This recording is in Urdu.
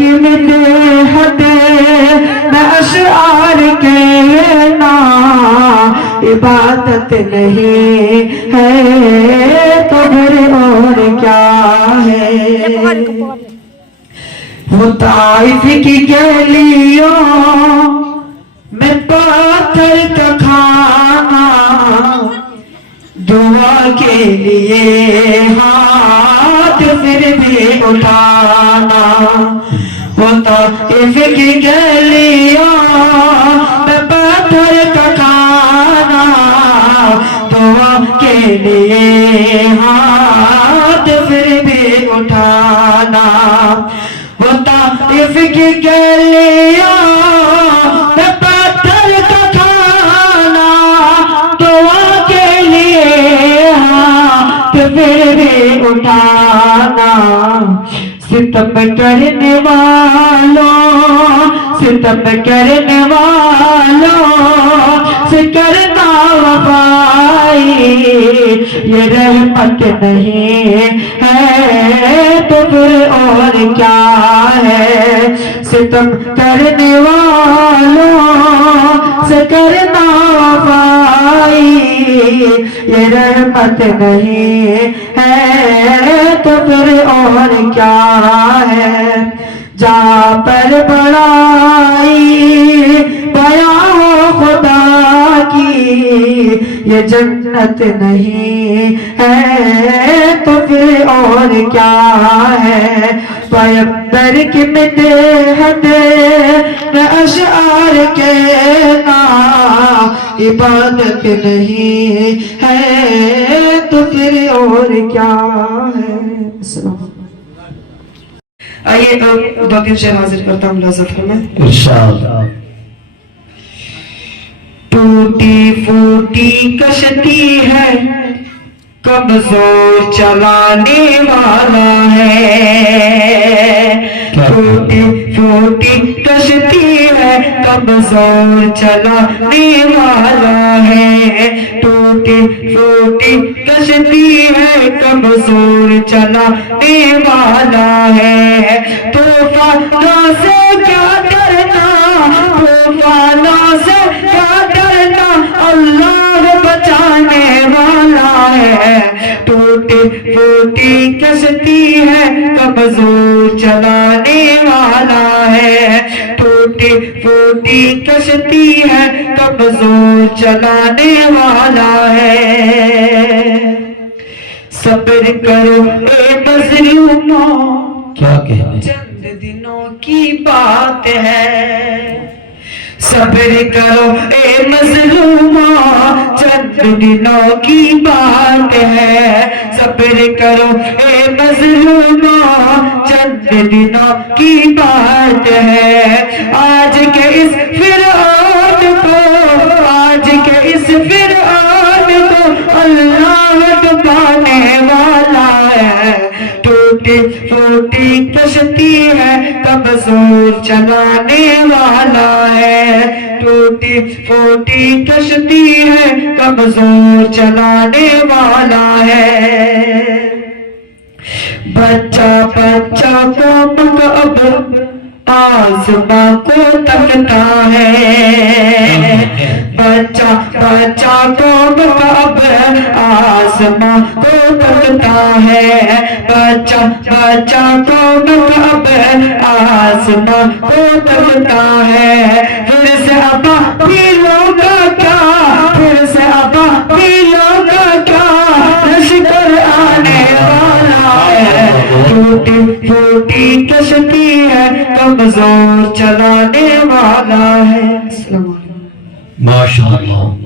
کی مدحت میں اشعار کہنا عبادت نہیں ہے تو پھر اور کیا ہے؟ وہ طائف کی گلیوں میں پاتھر کا کھانا، دعا کے لیے ہاتھ پھر بھی اٹھانا۔ وہ طائف کی گلیوں میں پاتھر کا کھانا، دعا کے لیے ہاتھ پھر بھی اٹھانا۔ وہ طائف کی گلیوں میں پاتھر کا کھانا، دعا کے لیے ہاتھ پھر بھی اٹھانا۔ ستم کرنے والوں، ستم کرنے والوں سے کرنا وفائی، یہ رحمت نہیں ہے تو پھر اور کیا ہے؟ ستم کرنے والوں سے کرنا وفائی، یہ رحمت نہیں ہے تو پھر اور کیا ہے؟ جہاں پر بڑائی بیاں ہو خدا کی، یہ جنت نہیں ہے تو پھر اور کیا ہے؟ پیغمبر کی مدحت میں اشعار کہنا عبادت نہیں ہے تو پھر اور کیا ہے؟ السلام۔ آئیے اب دو تین شعر حاضر کرتا ہوں لازف میں ارشاد۔ ٹوٹی پھوٹی کشتی ہے، کمزور چلانے والا ہے۔ ٹوٹی پھوٹی کشتی ہے، کمزور چلانے والا ہے۔ ٹوٹی پھوٹی کشتی ہے، کمزور چلانے والا ہے۔ طوفانوں سے کیا ڈرنا، طوفانوں سے کیا ڈرنا، اللہ بچانے والا ہے۔ ٹوٹی پھوٹی کشتی ہے، کمزور چلانے والا ہے۔ ٹوٹی پھوٹی کشتی ہے، کمزور چلانے والا ہے۔ صبر کرو اے مظلوموں، کیا کہنے، چند دنوں کی بات ہے۔ صبر کرو اے مظلوموں، چند دنوں کی بات ہے۔ صبر کرو اے مظلوموں، چند دنوں کی بات ہے۔ آج کے اس فرعون کو، آج کے اس فرعون کو اللہ ڈبانے والا ہے۔ ٹوٹی پھوٹی کشتی ہے، کمزور چلانے والا ہے۔ ٹوٹی پھوٹی کشتی ہے، کمزور چلانے والا ہے۔ بچہ بچہ قوم اب آسماں کو تکتا ہے۔ بچہ بچہ قوم اب آسماں کو تکتا ہے۔ بچہ بچہ قوم اب آسماں کو تکتا ہے۔ پھر سے ابا پیلوں کا کیا، پھر سے ابا پیلوں کا کیا، لشکر آنے والا ہے۔ ٹوٹی پھوٹی کشتی ہے، کمزور چلانے والا ہے۔ السلام علیکم۔ ماشاءاللہ۔